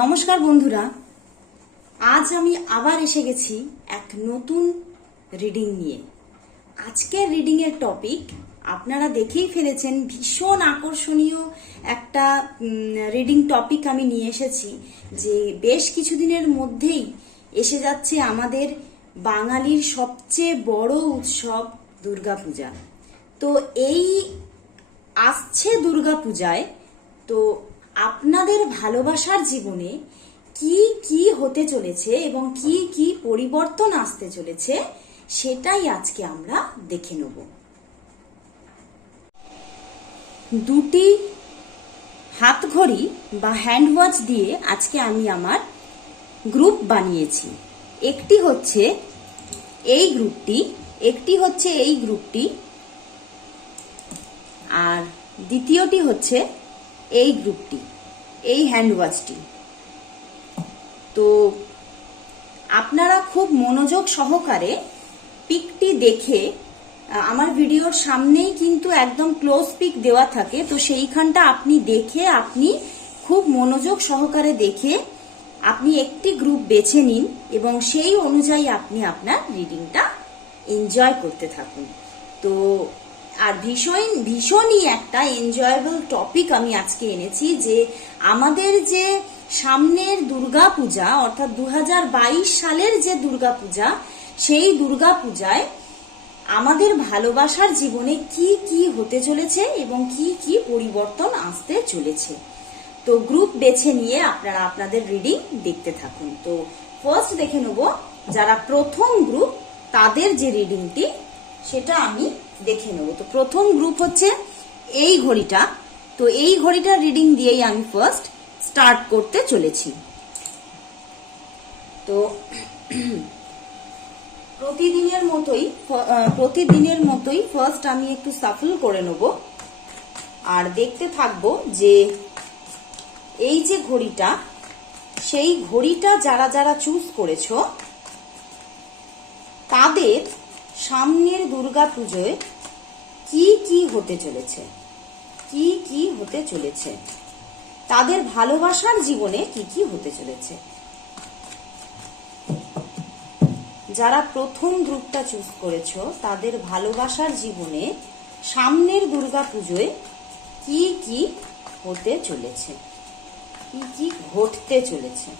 নমস্কার বন্ধুরা, আজ আমি আবার এসে গেছি এক নতুন রিডিং নিয়ে। আজকের রিডিং এর টপিক আপনারা দেখেই ফেলেছেন, ভীষণ আকর্ষণীয় একটা রিডিং টপিক আমি নিয়ে এসেছি, যে বেশ কিছুদিনের মধ্যেই এসে যাচ্ছে আমাদের বাঙালির সবচেয়ে বড় উৎসব দুর্গাপূজা। তো এই আসছে দুর্গাপূজায় তো আপনাদের ভালোবাসার জীবনে কি কি হতে চলেছে এবং কি কি পরিবর্তন আসতে চলেছে সেটাই আজকে আমরা দেখে নেব। দুটি হাতঘড়ি বা হ্যান্ড ওয়াচ দিয়ে আজকে আমি আমার গ্রুপ বানিয়েছি। একটি হচ্ছে এই গ্রুপটি, একটি হচ্ছে এই গ্রুপটি, আর দ্বিতীয়টি হচ্ছে এই গ্রুপটি, এই হ্যান্ড ওয়াচটি। তো আপনারা খুব মনোযোগ সহকারে পিকটি দেখে, আমার ভিডিওর সামনেই কিন্তু একদম ক্লোজ পিক দেওয়া থাকে, তো সেইখানটা আপনি দেখে, আপনি খুব মনোযোগ সহকারে দেখে আপনি একটি গ্রুপ বেছে নিন এবং সেই অনুযায়ী আপনি আপনার রিডিংটা এনজয় করতে থাকুন। তো আর ভীষণই একটা এনজয়েবল টপিক আমি আজকে এনেছি, যে আমাদের যে সামনের দুর্গাপূজা, অর্থাৎ 2022 সালের যে দুর্গাপূজা, সেই দুর্গাপূজায় আমাদের ভালোবাসার জীবনে কি কি হতে চলেছে এবং কি কি পরিবর্তন আসতে চলেছে। তো গ্রুপ বেছে নিয়ে আপনারা আপনাদের রিডিং দেখতে থাকুন। তো ফার্স্ট দেখে নেব যারা প্রথম গ্রুপ, তাদের যে রিডিংটি সেটা আমি দেখে নেব। তো প্রথম গ্রুপ হচ্ছে এই ঘড়িটা। তো এই ঘড়িটার রিডিং দিয়েই আমি ফার্স্ট স্টার্ট করতে চলেছি। তো প্রতিদিনের মতোই ফার্স্ট আমি একটু সাফল করে নেব আর দেখতে থাকবো যে এই যে ঘড়িটা, সেই ঘড়িটা যারা যারা চুজ করেছো তাদের সামনের দুর্গাপুজোয় কি কি হতে চলেছে, কি কি হতে চলেছে, তাদের ভালোবাসার জীবনে কি কি হতে চলেছে। যারা প্রথম গ্রুপটা চুজ করেছো তাদের ভালোবাসার জীবনে সামনের দুর্গাপুজোয় কি কি হতে চলেছে, কি কি ঘটতে চলেছে।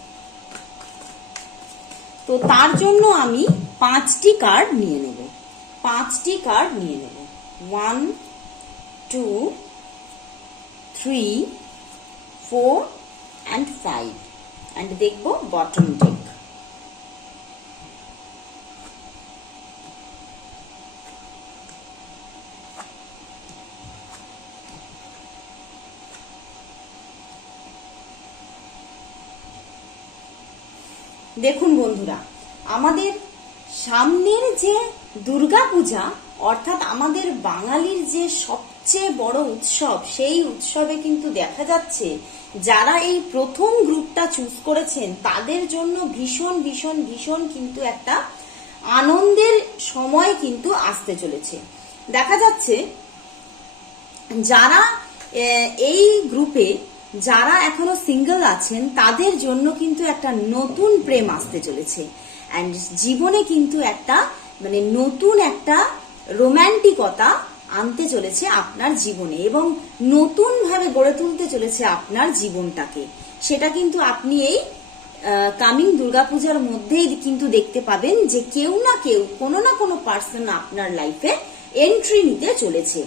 তো তার জন্য আমি 5টি কার্ড নিয়ে নেব, 5টি কার্ড নিয়ে নেব। 1 2 3 4 and 5 and দেখব বটম ডেক। দেখুন বন্ধুরা, আমাদের সামনের যে দুর্গাপূজা, অর্থাৎ আমাদের বাঙালির যে সবচেয়ে বড় উৎসব, সেই উৎসবে কিন্তু দেখা যাচ্ছে যারা এই প্রথম গ্রুপটা চুজ করেছেন তাদের জন্য ভীষণ ভীষণ ভীষণ কিন্তু একটা আনন্দের সময় কিন্তু আসতে চলেছে। দেখা যাচ্ছে যারা এই গ্রুপে যারা এখনো সিঙ্গেল আছেন তাদের জন্য কিন্তু একটা নতুন প্রেম আসতে চলেছে, এন্ড জীবনে কিন্তু একটা নতুন একটা রোম্যান্টিকতা আনতে চলেছে আপনার জীবনে এবং নতুন ভাবে গড়ে তুলতে চলেছে আপনার জীবনটাকে। সেটা কিন্তু আপনি এই কামিং দুর্গাপূজার মধ্যেই কিন্তু দেখতে পাবেন, যে কেউ না কেউ, কোনো না কোনো পার্সন আপনার লাইফে এন্ট্রি নিতে চলেছে।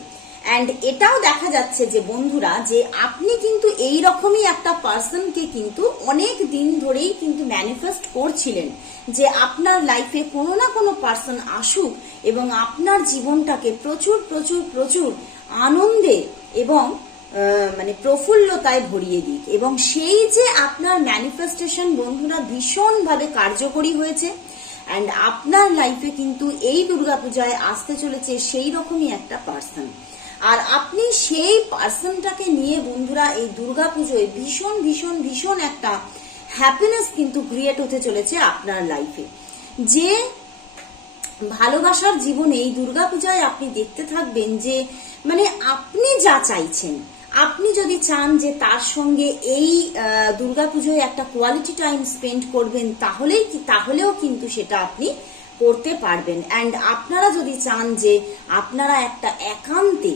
এন্ড এটাও দেখা যাচ্ছে যে বন্ধুরা, যে আপনি কিন্তু এই রকমই একটা পার্সনকে কিন্তু অনেক দিন ধরেই কিন্তু ম্যানিফেস্ট করছিলেন, যে আপনার লাইফে কোনো না কোনো পার্সন আসুক এবং আপনার জীবনটাকে প্রচুর প্রচুর প্রচুর আনন্দে এবং প্রফুল্লতায় ভরিয়ে দিক। এবং সেই যে আপনার ম্যানিফেস্টেশন বন্ধুরা ভীষণভাবে কার্যকরী হয়েছে, এন্ড আপনার লাইফে কিন্তু এই দুর্গাপূজায় আসতে চলেছে সেই রকমই একটা পার্সন। আর আপনি সেই পার্সনটাকে নিয়ে বন্ধুরা এই দুর্গাপুজোয় ভীষণ ভীষণ ভীষণ একটা হ্যাপিনেস কিন্তু ক্রিয়েট হতে চলেছে আপনার লাইফে। যে ভালোবাসার জীবনে এই দুর্গাপূজায় আপনি দেখতে থাকবেন যে আপনি যা চাইছেন, আপনি যদি চান যে তার সঙ্গে এই দুর্গাপুজোয় একটা কোয়ালিটি টাইম স্পেন্ড করবেন, তাহলেও কিন্তু সেটা আপনি করতে পারবেন। অ্যান্ড আপনারা যদি চান যে আপনারা একটা একান্তে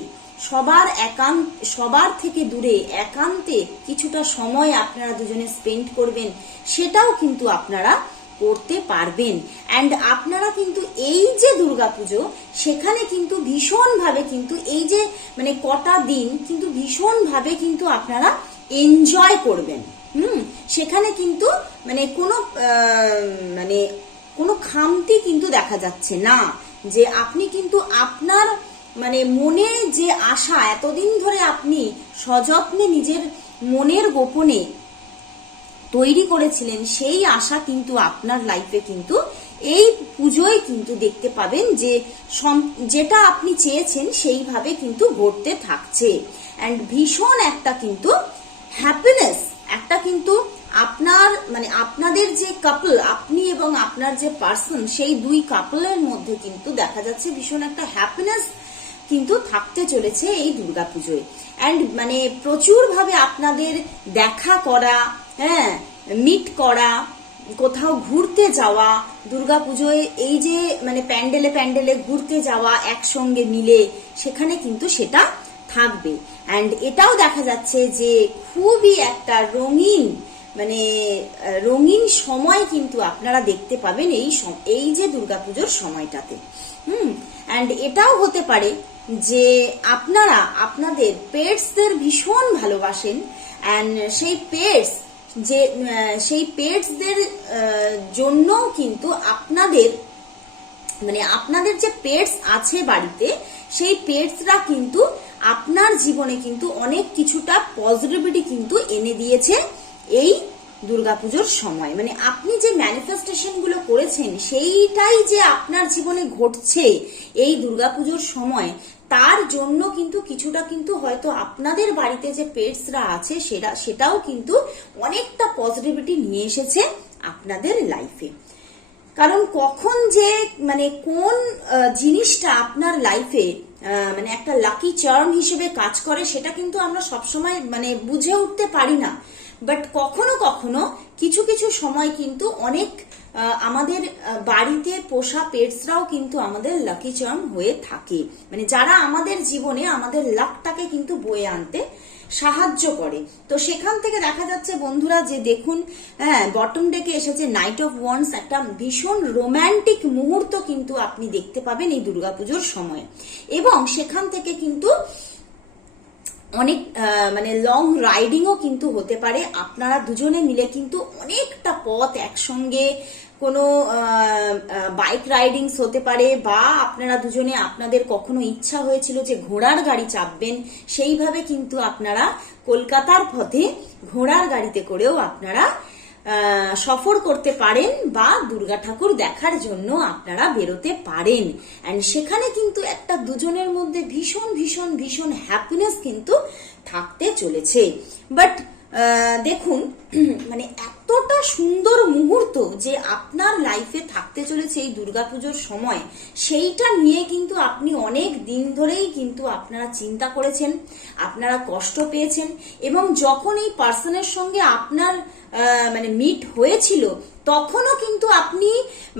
সবার থেকে দূরে একান্তে কিছুটা সময় আপনারা দুজনে স্পেন্ড করবেন, সেটাও কিন্তু আপনারা করতে পারবেন। অ্যান্ড আপনারা কিন্তু এই যে দুর্গাপুজো, সেখানে কিন্তু ভীষণভাবে কিন্তু এই যে মানে কটা দিন কিন্তু ভীষণভাবে কিন্তু আপনারা এনজয় করবেন। সেখানে কিন্তু মানে কোনো খামতি কিন্তু দেখা যাচ্ছে না, যে আপনি কিন্তু আপনার মানে মনে যে আশা এতদিন ধরে আপনি সযত্নে নিজের মনের গোপনে তৈরি করেছিলেন, সেই আশা কিন্তু আপনার লাইফে কিন্তু এই পুজোয় কিন্তু দেখতে পাবেন যে যেটা আপনি চেয়েছেন সেইভাবে কিন্তু ঘটতে থাকছে। অ্যান্ড ভীষণ একটা কিন্তু হ্যাপিনেস, একটা কিন্তু আপনাদের যে কাপল, আপনি এবং আপনার যে পার্সন, সেই দুই কাপলের মধ্যে কিন্তু দেখা যাচ্ছে ভীষণ একটা হ্যাপিনেস কিন্তু থাকতে চলেছে এই দুর্গাপুজোয়। অ্যান্ড মানে প্রচুর ভাবে আপনাদের দেখা করা, হ্যাঁ, মিট করা, কোথাও ঘুরতে যাওয়া, দুর্গাপুজোয় এই যে মানে প্যান্ডেলে ঘুরতে যাওয়া একসঙ্গে মিলে, সেখানে কিন্তু সেটা থাকবে। অ্যান্ড এটাও দেখা যাচ্ছে যে খুবই একটা রঙিন সময় কিন্তু আপনারা দেখতে পাবেন এই যে দুর্গাপুজোর সময়টাতে। অ্যান্ড এটাও হতে পারে যে আপনারা আপনাদের পেটসদের ভীষণ ভালোবাসেন, অ্যান্ড সেই পেটসদের জন্যও কিন্তু আপনাদের যে পেটস আছে বাড়িতে, সেই পেটসরা কিন্তু আপনার জীবনে কিন্তু অনেক কিছুটা পজিটিভিটি কিন্তু এনে দিয়েছে এই দুর্গাপুজোর সময়। মানে আপনি যে ম্যানিফেস্টেশন গুলো করেছেন, সেইটাই যে আপনার জীবনে ঘটছে এই দুর্গাপুজোর সময়, তার জন্য কিন্তু কিছুটা কিন্তু হয়তো আপনাদের বাড়িতে যে পেটসরা আছে সেটাও কিন্তু অনেকটা পজিটিভিটি নিয়ে এসেছে আপনাদের লাইফে। কারণ কখন যে মানে কোন জিনিসটা আপনার লাইফে মানে একটা লাকি চার্ম হিসেবে কাজ করে, সেটা কিন্তু আমরা সবসময় মানে বুঝে উঠতে পারি না। বাট কখনো কখনো কিছু কিছু সময় কিন্তু অনেক আমাদের বাড়িতে পোষা পেটসরাও কিন্তু আমাদের লাকি চার্ম হয়ে থাকে, মানে যারা আমাদের জীবনে আমাদের লাকটাকে কিন্তু বয়ে আনতে সাহায্য করে। তো সেখান থেকে দেখা যাচ্ছে বন্ধুরা যে দেখুন, হ্যাঁ, বটম ডেকে এসেছে নাইট অফ ওয়ান্স, একটা ভীষণ রোম্যান্টিক মুহূর্ত কিন্তু আপনি দেখতে পাবেন এই দুর্গাপুজোর সময়। এবং সেখান থেকে কিন্তু অনেক মানে লং রাইডিংও কিন্তু হতে পারে। আপনারা দুজনে মিলে কিন্তু অনেকটা পথ একসঙ্গে কোনো বাইক রাইডিংস হতে পারে, বা আপনারা দুজনে আপনাদের কখনো ইচ্ছা হয়েছিল যে ঘোড়ার গাড়ি চাপবেন, সেইভাবে কিন্তু আপনারা কলকাতার পথে ঘোড়ার গাড়িতে করেও আপনারা সফর করতে পারেন, বা দুর্গা ঠাকুর দেখার জন্য আপনারা বেরোতে পারেন। এন্ড সেখানে কিন্তু একটা দুজনের মধ্যে ভীষণ ভীষণ ভীষণ হ্যাপিনেস কিন্তু থাকতে চলেছে। বাট দেখুন, মানে এতটা সুন্দর মুহূর্ত যে আপনার লাইফে থাকতে চলেছে এই দুর্গাপুজোর সময়, সেইটা নিয়ে কিন্তু আপনি অনেক দিন ধরেই কিন্তু আপনারা চিন্তা করেছেন, আপনারা কষ্ট পেয়েছেন। এবং যখন এই পার্সনের সঙ্গে আপনার মানে মিট হয়েছিল, তখনও কিন্তু আপনি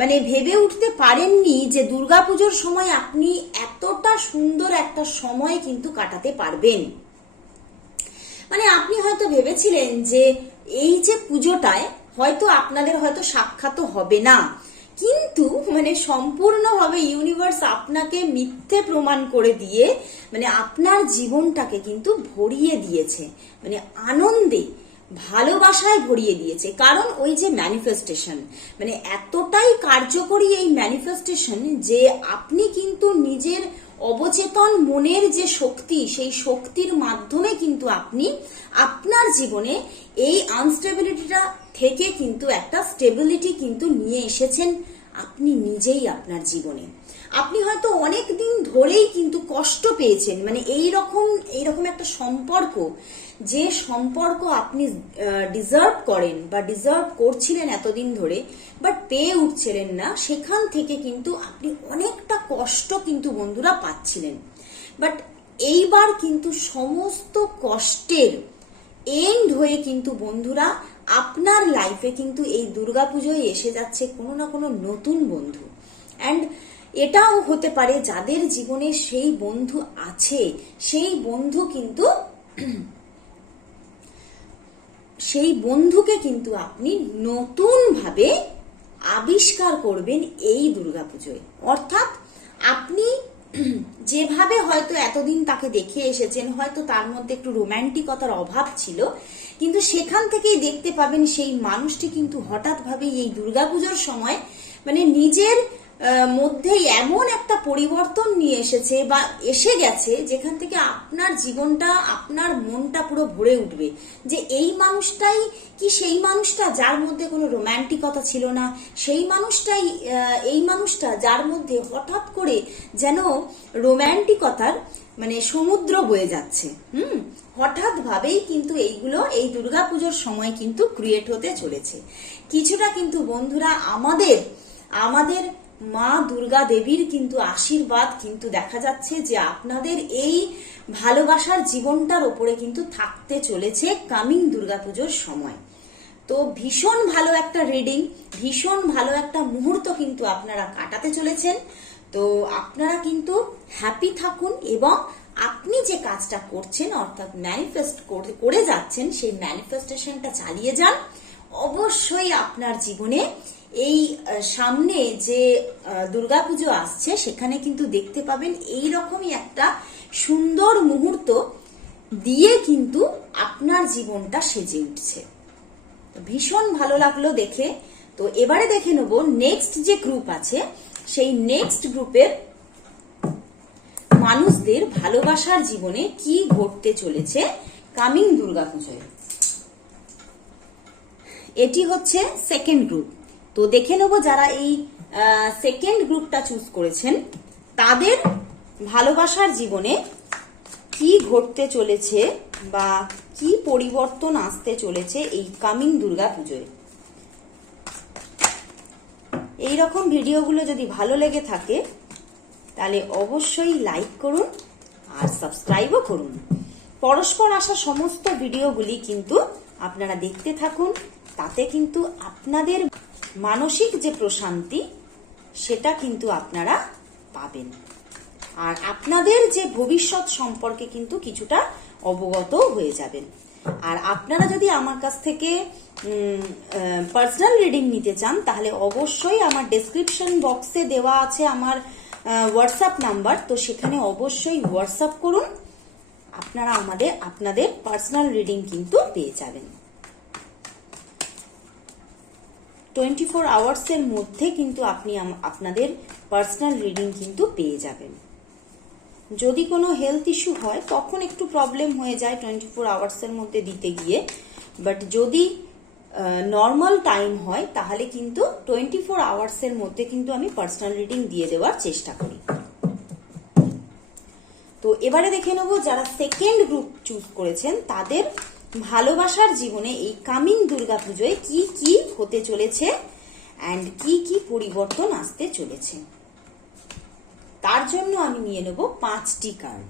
মানে ভেবে উঠতে পারেননি যে দুর্গাপুজোর সময় আপনি এতটা সুন্দর একটা সময় কিন্তু কাটাতে পারবেন। মানে আপনি হয়তো ভেবেছিলেন যে এই যে পুজোটায় হয়তো আপনাদের হয়তো সাক্ষাৎ হবে না, কিন্তু মানে সম্পূর্ণভাবে ইউনিভার্স আপনাকে মিথ্যে প্রমাণ করে দিয়ে মানে আপনার জীবনটাকে কিন্তু ভরিয়ে দিয়েছে, মানে আনন্দে ভালোবাসায় ভরিয়ে দিয়েছে। কারণ ওই যে ম্যানিফেস্টেশন, মানে এতটাই কার্যকরী এই ম্যানিফেস্টেশন যে আপনি কিন্তু নিজের অবচেতন মনের যে শক্তি, সেই শক্তির মাধ্যমে কিন্তু আপনি আপনার জীবনে এই আনস্টেবিলিটিটা থেকে কিন্তু একটা স্টেবিলিটি কিন্তু নিয়ে এসেছেন আপনি নিজেই আপনার জীবনে। আপনি হয়তো অনেক দিন ধরেই কিন্তু কষ্ট পেয়েছেন, মানে এইরকম একটা সম্পর্ক, যে সম্পর্ক আপনি ডিজার্ভ করেন বা ডিজার্ভ করছিলেন এতদিন ধরে, বাট পেয়ে উঠছিলেন না, সেখান থেকে কিন্তু আপনি অনেকটা কষ্ট কিন্তু বন্ধুরা পাচ্ছিলেন। বাট এইবার কিন্তু সমস্ত কষ্টের এন্ড হয়ে কিন্তু বন্ধুরা আপনার লাইফে কিন্তু এই দুর্গাপুজোয় এসে যাচ্ছে কোনো না কোনো নতুন বন্ধু। অ্যান্ড এটাও হতে পারে যাদের জীবনে সেই বন্ধু আছে, সেই বন্ধু কিন্তু সেই বন্ধুকে কিন্তু আপনি নতুন ভাবে আবিষ্কার করবেন এই দুর্গাপুজোয়। অর্থাৎ আপনি যেভাবে হয়তো এতদিন তাকে দেখে এসেছেন, হয়তো তার মধ্যে একটু রোম্যান্টিকতার অভাব ছিল, কিন্তু সেখান থেকেই দেখতে পাবেন সেই মানুষটি কিন্তু হঠাৎ ভাবেই এই দুর্গাপুজোর সময় মানে নিজের মধ্যেই এমন একটা পরিবর্তন নিয়ে এসেছে বা এসে গেছে, যেখান থেকে আপনার জীবনটা, আপনার মনটা পুরো ভরে উঠবে যে এই মানুষটাই কি সেই মানুষটা যার মধ্যে কোনো রোম্যান্টিকতা ছিল না, সেই মানুষটাই এই মানুষটা যার মধ্যে হঠাৎ করে যেন রোম্যান্টিকতার মানে সমুদ্র বয়ে যাচ্ছে। হঠাৎ ভাবেই কিন্তু এইগুলো এই দুর্গাপুজোর সময় কিন্তু ক্রিয়েট হতে চলেছে। কিছুটা কিন্তু বন্ধুরা আমাদের মা দুর্গা দেবীর কিন্তু আশীর্বাদ কিন্তু দেখা যাচ্ছে যে আপনাদের এই ভালোবাসার জীবনটার উপরে কিন্তু থাকতে চলেছে কামিং দুর্গাপুজোর সময়। তো ভীষণ ভালো একটা রিডিং, ভীষণ ভালো একটা মুহূর্ত কিন্তু আপনারা কাটাতে চলেছেন। তো আপনারা কিন্তু হ্যাপি থাকুন এবং আপনি যে কাজটা করছেন অর্থাৎ ম্যানিফেস্ট করে যাচ্ছেন সেই ম্যানিফেস্টেশনটা চালিয়ে যান। অবশ্যই আপনার জীবনে এই সামনে যে দুর্গাপুজো আসছে সেখানে কিন্তু দেখতে পাবেন এই রকমই একটা সুন্দর মুহূর্ত দিয়ে কিন্তু আপনার জীবনটা সেজে উঠছে। ভীষণ ভালো লাগলো দেখে। তো এবারে দেখে নেব নেক্সট যে গ্রুপ আছে সেই নেক্সট গ্রুপের মানুষদের ভালোবাসার জীবনে কি ঘটতে চলেছে কামিং দুর্গাপুজোয়। এটি হচ্ছে সেকেন্ড গ্রুপ। তো দেখে নেব যারা এই সেকেন্ড গ্রুপটা চুজ করেছেন তাদের ভালোবাসার জীবনে কি ঘটতে চলেছে বা কি পরিবর্তন আসতে চলেছে এই কামিং দুর্গাপুজোয়। এইরকম ভিডিওগুলো যদি ভালো লেগে থাকে তাহলে অবশ্যই লাইক করুন আর সাবস্ক্রাইবও করুন। পরস্পর আসা সমস্ত ভিডিওগুলি কিন্তু আপনারা দেখতে থাকুন, তাতে কিন্তু আপনাদের মানসিক যে প্রশান্তি সেটা কিন্তু আপনারা পাবেন আর আপনাদের যে ভবিষ্যৎ সম্পর্কে কিন্তু কিছুটা অবগত হয়ে যাবেন। আর আপনারা যদি আমার কাছ থেকে পার্সোনাল রিডিং নিতে চান তাহলে অবশ্যই আমার ডেসক্রিপশন বক্সে দেওয়া আছে আমার হোয়াটসঅ্যাপ নাম্বার, তো সেখানে অবশ্যই হোয়াটসঅ্যাপ করুন, আপনারা আপনাদের পার্সোনাল রিডিং কিন্তু পেয়ে যাবেন। 24 আওয়ার্সের মধ্যে কিন্তু আপনি আপনাদের পার্সোনাল রিডিং কিন্তু পেয়ে যাবেন। যদি কোনো হেলথ ইস্যু হয় তখন একটু প্রবলেম হয়ে যায় 24 আওয়ার্সের মধ্যে দিতে গিয়ে, বাট যদি নর্মাল টাইম হয় তাহলে কিন্তু 24 আওয়ার্সের মধ্যে কিন্তু আমি পার্সোনাল রিডিং দিয়ে দেওয়ার চেষ্টা করি। তো এবারে দেখে নেব যারা সেকেন্ড গ্রুপ চুজ করেছেন তাদের ভালোবাসার জীবনে এই কামিং দুর্গাপুজোয় কি কি হতে চলেছে অ্যান্ড কি কি পরিবর্তন আসতে চলেছে। তার জন্য আমি নিয়ে নেব 5টি কার্ড।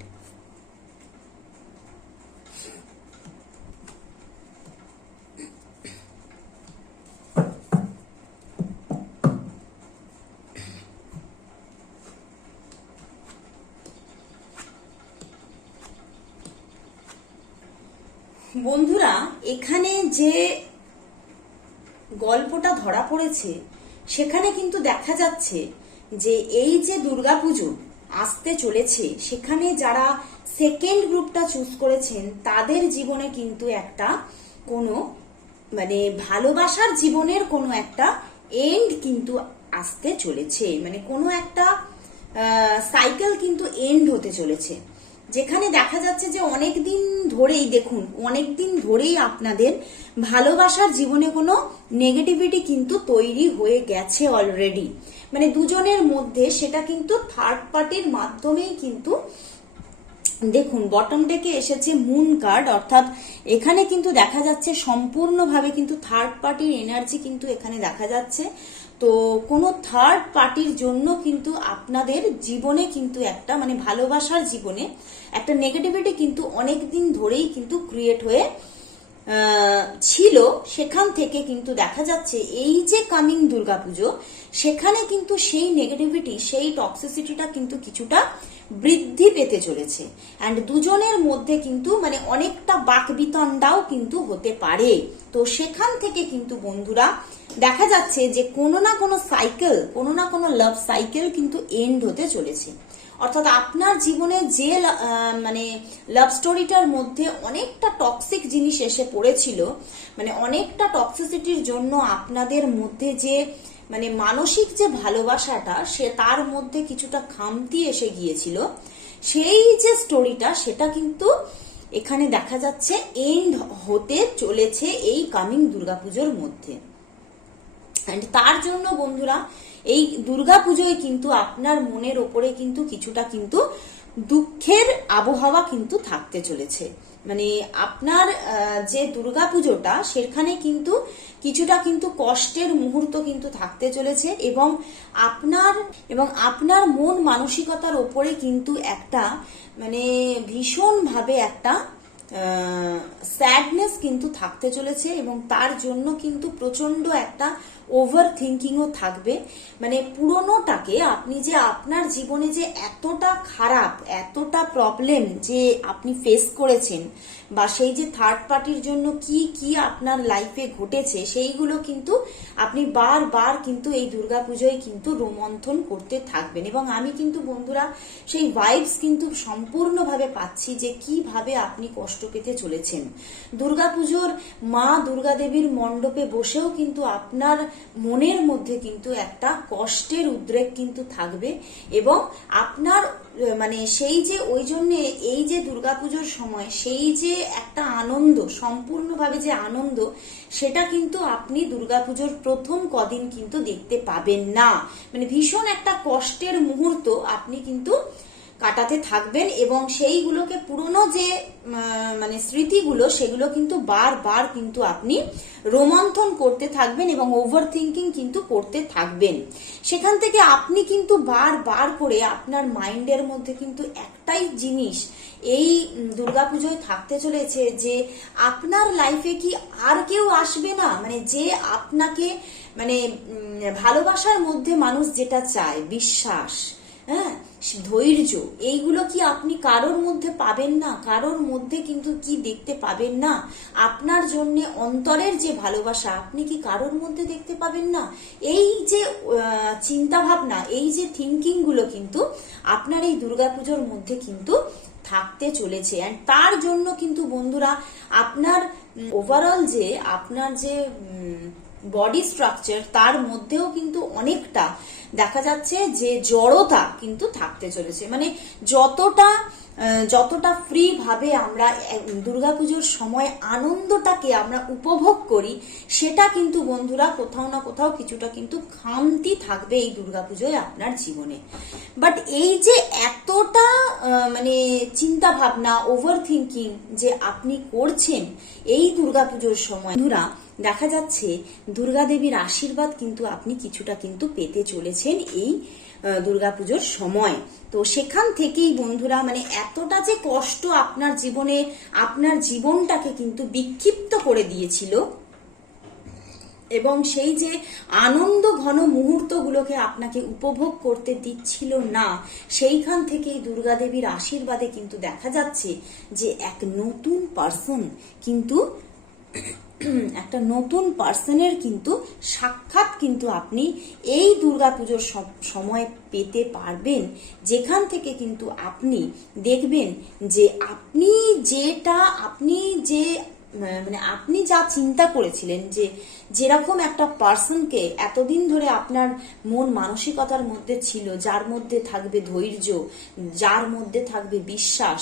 বন্ধুরা এখানে যে গল্পটা ধরা পড়েছে সেখানে কিন্তু দেখা যাচ্ছে যে এই যে দুর্গাপুজো আসতে চলেছে সেখানে যারা সেকেন্ড গ্রুপটা চুজ করেছেন তাদের জীবনে কিন্তু একটা কোনো মানে ভালোবাসার জীবনের কোনো একটা এন্ড কিন্তু আসতে চলেছে, মানে কোনো একটা সাইকেল কিন্তু এন্ড হতে চলেছে, যেখানে দেখা যাচ্ছে যে অনেকদিন ধরেই দেখুন অনেকদিন ধরেই আপনাদের ভালোবাসার জীবনে কোনো নেগেটিভিটি কিন্তু তৈরি হয়ে গেছে অলরেডি, মানে দুজনের মধ্যে সেটা কিন্তু থার্ড পার্টির মাধ্যমেই কিন্তু দেখুন বটম ডেকে এসেছে মুন কার্ড, অর্থাৎ এখানে কিন্তু দেখা যাচ্ছে সম্পূর্ণভাবে কিন্তু থার্ড পার্টির এনার্জি কিন্তু এখানে দেখা যাচ্ছে। তো কোনো থার্ড পার্টির জন্য কিন্তু আপনাদের জীবনে কিন্তু একটা মানে ভালোবাসার জীবনে একটা নেগেটিভিটি কিন্তু অনেক দিন ধরেই কিন্তু ক্রিয়েট হয়ে ছিল। সেখান থেকে কিন্তু দেখা যাচ্ছে এই যে কামিং দুর্গাপুজো, সেখানে কিন্তু সেই নেগেটিভিটি, সেই টক্সিসিটিটা কিন্তু কিছুটা বৃদ্ধি পেতে চলেছে। অ্যান্ড দুজনের মধ্যে কিন্তু মানে অনেকটা বাকবিতণ্ডাও কিন্তু হতে পারে। তো সেখান থেকে কিন্তু বন্ধুরা দেখা যাচ্ছে যে কোনো না কোনো সাইকেল, কোনো না কোনো লাভ সাইকেল কিন্তু এন্ড হতে চলেছে। অর্থাৎ আপনার জীবনে যে মানে লাভ স্টোরিটার মধ্যে অনেকটা টক্সিক জিনিস এসে পড়েছিল, মানে অনেকটা টক্সিসিটির জন্য আপনাদের মধ্যে যে মানে মানসিক যে ভালোবাসাটা, সে তার মধ্যে কিছুটা খামতি এসে গিয়েছিল, সেই যে স্টোরিটা সেটা কিন্তু এখানে দেখা যাচ্ছে এন্ড হতে চলেছে এই কামিং দুর্গাপুজোর মধ্যে। এন্ড তার জন্য বন্ধুরা এই দুর্গাপুজোয় কিন্তু আপনার মনের ওপরে কিন্তু কিছুটা কিন্তু দুঃখের আবহাওয়া কিন্তু থাকতে চলেছে। মানে আপনার যে দুর্গাপুজোটা সেখানে কিন্তু কিছুটা কিন্তু কষ্টের মুহূর্ত কিন্তু থাকতে চলেছে, এবং আপনার মন মানসিকতার ওপরে কিন্তু একটা মানে ভীষণভাবে একটা স্যাডনেস কিন্তু থাকতে চলেছে, এবং তার জন্য কিন্তু প্রচন্ড একটা ওভার থিঙ্কিংও থাকবে। মানে পুরোনোটাকে আপনি যে আপনার জীবনে যে এতটা খারাপ, এতটা প্রবলেম যে আপনি ফেস করেছেন, বা সেই যে থার্ড পার্টির জন্য কি কি আপনার লাইফে ঘটেছে, সেইগুলো কিন্তু আপনি বারবার কিন্তু এই দুর্গাপুজোয় কিন্তু রোমন্থন করতে থাকবেন। এবং আমি কিন্তু বন্ধুরা সেই ভাইবস কিন্তু সম্পূর্ণভাবে পাচ্ছি যে কিভাবে আপনি কষ্ট পেতে চলেছেন। দুর্গাপুজোর মা দুর্গা দেবীর মণ্ডপে বসেও কিন্তু আপনার মনের মধ্যে কিন্তু একটা কষ্টের উদ্রেক কিন্তু থাকবে, এবং আপনার মানে সেই যে ওই জন্য এই যে দুর্গাপুজোর সময় সেই যে একটা আনন্দ, সম্পূর্ণভাবে যে আনন্দ, সেটা কিন্তু আপনি দুর্গাপুজোর প্রথম কদিন কিন্তু দেখতে পাবেন না। মানে ভীষণ একটা কষ্টের মুহূর্ত আপনি কিন্তু কাটাতে থাকবেন, এবং সেইগুলোকে পুরনো যে মানে স্মৃতিগুলো সেগুলো কিন্তু বারবার কিন্তু আপনি রোমন্থন করতে থাকবেন এবং ওভার থিঙ্কিং কিন্তু করতে থাকবেন। সেখান থেকে আপনি কিন্তু বারবার করে আপনার মাইন্ডের মধ্যে কিন্তু একটাই জিনিস এই দুর্গাপুজোয় থাকতে চলেছে, যে আপনার লাইফে কি আর কেউ আসবে না, মানে যে আপনাকে মানে ভালোবাসার মধ্যে মানুষ যেটা চায়, বিশ্বাস, হ্যাঁ, ধৈর্য, এইগুলো কি আপনি কারোর মধ্যে পাবেন না? কারোর মধ্যে কিন্তু কি দেখতে পাবেন না? আপনার জন্য অন্তরের যে ভালোবাসা আপনি কি কারোর মধ্যে দেখতে পাবেন না? এই যে চিন্তা ভাবনা, এই যে থিঙ্কিং গুলো কিন্তু আপনার এই দুর্গাপুজোর মধ্যে কিন্তু থাকতে চলেছে। এন্ড তার জন্য কিন্তু বন্ধুরা আপনার ওভারঅল যে আপনার যে বডি স্ট্রাকচার, তার মধ্যেও কিন্তু অনেকটা দেখা যাচ্ছে যে জড়তা কিন্তু থাকতে চলেছে। মানে যতটা ফ্রি ভাবে আমরা দুর্গাপুজোর সময় আনন্দটাকে আমরা উপভোগ করি, সেটা কিন্তু বন্ধুরা কোথাও না কোথাও কিছুটা কিন্তু খামতি থাকবে এই দুর্গাপুজোয় আপনার জীবনে। বাট এই যে এতটা মানে চিন্তা ভাবনা, ওভার থিঙ্কিং যে আপনি করছেন এই দুর্গাপুজোর সময়, বন্ধুরা দেখা যাচ্ছে দুর্গা দেবীর আশীর্বাদ কিন্তু আপনি কিছুটা কিন্তু পেতে চলেছেন এই দুর্গাপুজোর সময়। তো সেখান থেকেই বন্ধুরা মানে এতটা যে কষ্ট আপনার জীবনে, আপনার জীবনটাকে কিন্তু বিক্ষিপ্ত করে দিয়েছিল, এবং সেই যে আনন্দ ঘন মুহূর্তগুলোকে আপনাকে উপভোগ করতে দিচ্ছিল না, সেইখান থেকেই দুর্গা দেবীর আশীর্বাদে কিন্তু দেখা যাচ্ছে যে এক নতুন পার্সন কিন্তু একটা নতুন পার্সনের কিন্তু সাক্ষাৎ কিন্তু আপনি এই দুর্গাপুজোর সময় পেতে পারবেন, যেখান থেকে কিন্তু আপনি দেখবেন যে আপনি যা চিন্তা করেছিলেন, যে যেরকম একটা পার্সনকে এতদিন ধরে আপনার মন মানসিকতার মধ্যে ছিল, যার মধ্যে থাকবে ধৈর্য, যার মধ্যে থাকবে বিশ্বাস,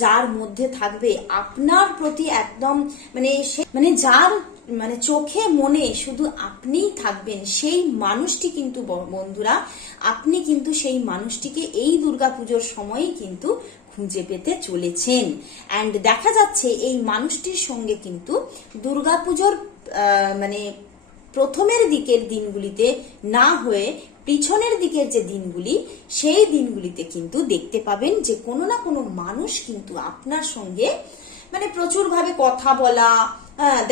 যার মধ্যে থাকবে আপনার প্রতি একদম মানে যার মানে চোখে মনে শুধু আপনিই থাকবেন, সেই মানুষটি কিন্তু বন্ধুরা আপনি কিন্তু সেই মানুষটিকে এই দুর্গাপুজোর সময়ই কিন্তু খুঁজে পেতে চলেছেন। অ্যান্ড দেখা যাচ্ছে এই মানুষটির সঙ্গে কিন্তু দুর্গাপুজোর মানে প্রথমের দিকের দিনগুলিতে না হয়ে পিছনের দিকের যে দিনগুলি, সেই দিনগুলিতে কিন্তু দেখতে পাবেন যে কোনো না কোনো মানুষ কিন্তু আপনার সঙ্গে মানে প্রচুরভাবে কথা বলা,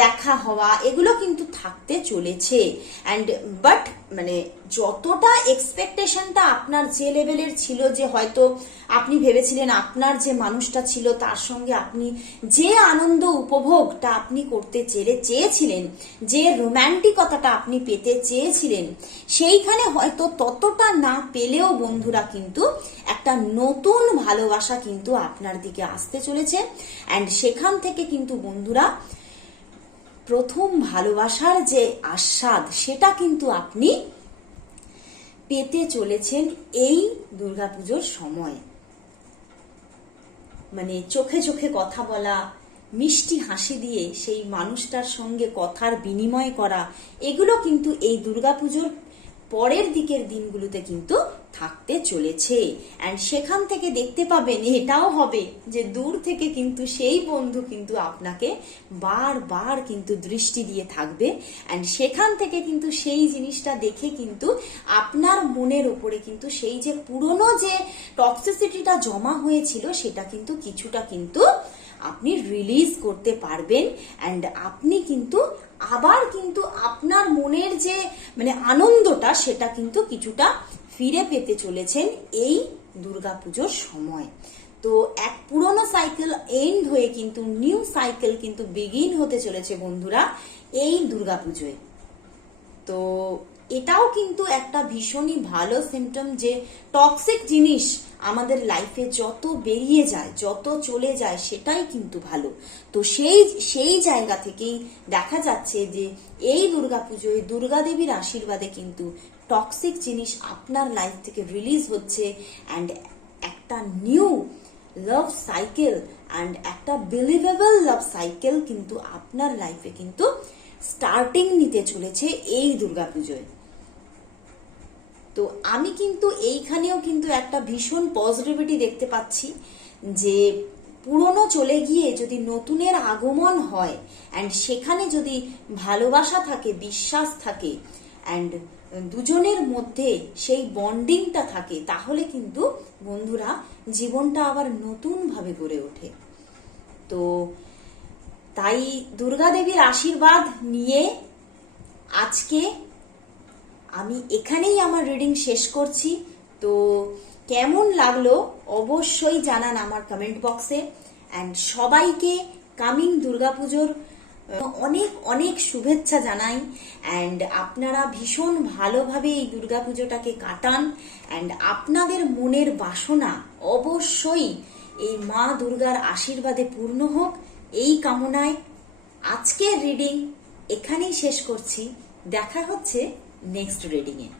দেখা হওয়া, এগুলো কিন্তু থাকতে চলেছে। অ্যান্ড বাট মানে যতটা এক্সপেকটেশনটা আপনার যে লেভেলের ছিল, যে হয়তো আপনি ভেবেছিলেন আপনার যে মানুষটা ছিল তার সঙ্গে আপনি যে আনন্দ উপভোগটা আপনি করতে চেয়েছিলেন, যে রোম্যান্টিকতাটা আপনি পেতে চেয়েছিলেন, সেইখানে হয়তো ততটা না পেলেও বন্ধুরা কিন্তু একটা নতুন ভালোবাসা কিন্তু আপনার দিকে আসতে চলেছে। অ্যান্ড সেখান থেকে কিন্তু বন্ধুরা প্রথম ভালোবাসার যে আস্বাদ, সেটা কিন্তু আপনি পেতে চলেছেন এই দুর্গাপুজোর সময়। মানে চোখে চোখে কথা বলা, মিষ্টি হাসি দিয়ে সেই মানুষটার সঙ্গে কথার বিনিময় করা, এগুলো কিন্তু এই দুর্গাপুজোর পরের দিকের দিনগুলোতে কিন্তু থাকতে চলেছে। অ্যান্ড সেখান থেকে দেখতে পাবেন এটাও হবে যে দূর থেকে কিন্তু সেই বন্ধু কিন্তু আপনাকে বারবার কিন্তু দৃষ্টি দিয়ে থাকবে। অ্যান্ড সেখান থেকে কিন্তু সেই জিনিসটা দেখে কিন্তু আপনার মনের ওপরে কিন্তু সেই যে পুরনো যে টক্সিসিটিটা জমা হয়েছিল, সেটা কিন্তু কিছুটা কিন্তু আপনি রিলিজ করতে পারবেন। অ্যান্ড আপনি কিন্তু আবার কিন্তু আপনার মনের যে মানে আনন্দটা, সেটা কিন্তু কিছুটা ফিরে পেতে চলেছেন এই দুর্গাপুজোর সময়। তো এক পুরনো সাইকেল এন্ড হয়ে কিন্তু নিউ সাইকেল কিন্তু বিগিন হতে চলেছে বন্ধুরা এই দুর্গাপুজোয়। তো এটাও কিন্তু একটা ভীষণই ভালো সিমটম যে টক্সিক জিনিস আমাদের লাইফে যত বেরিয়ে যায়, যত চলে যায়, সেটাই কিন্তু ভালো। তো সেই জায়গা থেকেই দেখা যাচ্ছে যে এই দুর্গাপুজোয় দুর্গা দেবীর আশীর্বাদে কিন্তু টক্সিক জিনিস আপনার লাইফ থেকে রিলিজ হচ্ছে। অ্যান্ড একটা নিউ লাভ সাইকেল অ্যান্ড একটা বিলিভেবল লাভ সাইকেল কিন্তু আপনার লাইফে কিন্তু স্টার্টিং নিতে চলেছে এই দুর্গাপুজোয়। তো আমি কিন্তু এইখানেও কিন্তু একটা ভীষণ পজিটিভিটি দেখতে পাচ্ছি যে পুরনো চলে গিয়ে যদি নতুনের আগমন হয়, অ্যান্ড সেখানে যদি ভালোবাসা থাকে, বিশ্বাস থাকে, অ্যান্ড দুজনের মধ্যে সেই বন্ডিংটা থাকে, তাহলে কিন্তু বন্ধুরা জীবনটা আবার নতুন ভাবে গড়ে ওঠে। তো তাই দুর্গা দেবীর আশীর্বাদ নিয়ে আজকে আমি এখানেই আমার রিডিং শেষ করছি। তো কেমন লাগলো অবশ্যই জানান আমার কমেন্ট বক্সে। অ্যান্ড সবাইকে কামিং দুর্গাপুজোর অনেক অনেক শুভেচ্ছা জানাই। অ্যান্ড আপনারা ভীষণ ভালোভাবে এই দুর্গাপুজোটাকে কাটান। অ্যান্ড আপনাদের মনের বাসনা অবশ্যই এই মা দুর্গার আশীর্বাদে পূর্ণ হোক, এই কামনায় আজকের রিডিং এখানেই শেষ করছি। দেখা হচ্ছে নেক্সট রিডিংয়ে।